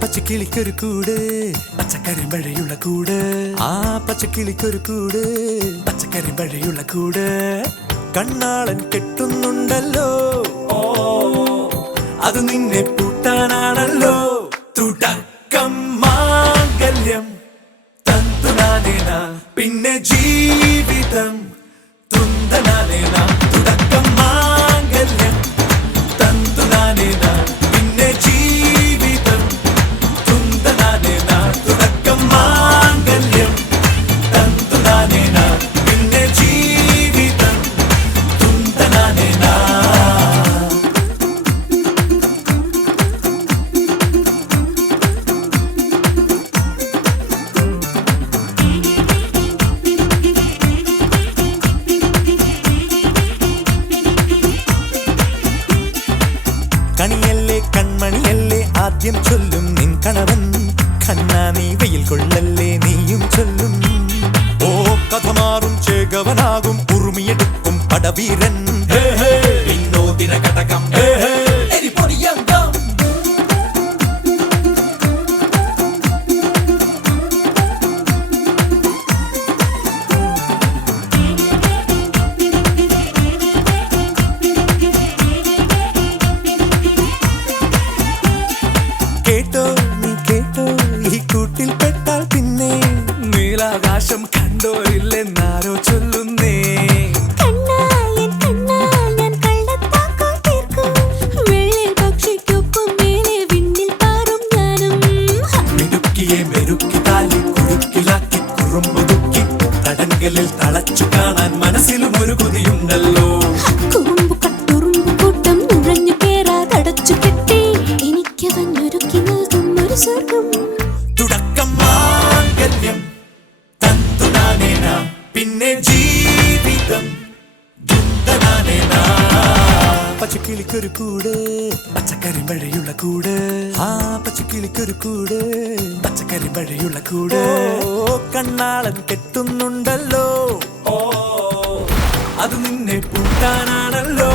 പച്ചക്കിളിക്കൊരു കൂട് പച്ചക്കരിമ്പഴയുള്ള കൂട് ആ പച്ചക്കിളിക്കൊരു കൂട് പച്ചക്കരിമ്പഴയുള്ള കൂട് കണ്ണാളൻ കെട്ടുന്നുണ്ടല്ലോ അത് നിന്നെ പൂട്ടാനാണല്ലോ തുടക്കം മാംഗല്യം തന്തുനാനേന പിന്നെ ജീവിതം തുന്തനാനേന തുടക്കം മാംഗല്യം തന്തുനാനേന പിന്നെ ജീവിതം തുന്തനാനേന തുടക്കം മാംഗല്യം തന്തുനാനേന പിന്നെ ജീവിതം തുന്തനാനേന. കണിയല്ലേ കൺമണിയല്ലേ ആദ്യം ചൊല്ലും നിൻ കണവൻ കണ്ണാ നീ വെയിൽ കൊള്ളല്ലേ നീയും ചൊല്ലും ഓ കഥ മാറും ചേകവനാകും ഉറുമിയെടുക്കും പടവീരൻ വിനോദിന ഘടകം എരിപൊടിയങ്കം കേട്ടോ നീ കേട്ടോ ഈ കൂട്ടിൽ പെട്ടാൽ പിന്നെ നീലാകാശം കണ്ടോരില്ലെന്നാരോ ചൊല്ലുന്നേ മിടുക്കിയെ മെരുക്കി താലി കുരുക്കിലാക്കി കുറുമ്പുതുക്കി തടങ്കലിൽ തളച്ചു കാണാൻ മനസ്സിലും ഒരു കൊതിയുണ്ടല്ലോ തുടക്കം മാംഗല്യം തന്തുനാനേന പിന്നെ ജീവിതം ദുന്തനാനേന. പച്ചക്കിളിക്കൊരു കൂട് പച്ചക്കരിമ്പഴയുള്ള കൂട് ആ പച്ചക്കിളിക്കൊരു കൂട് പച്ചക്കരിമ്പഴയുള്ള കൂട് കണ്ണാളൻ കെട്ടുന്നുണ്ടല്ലോ അത് നിന്നെ പൂട്ടാനാണല്ലോ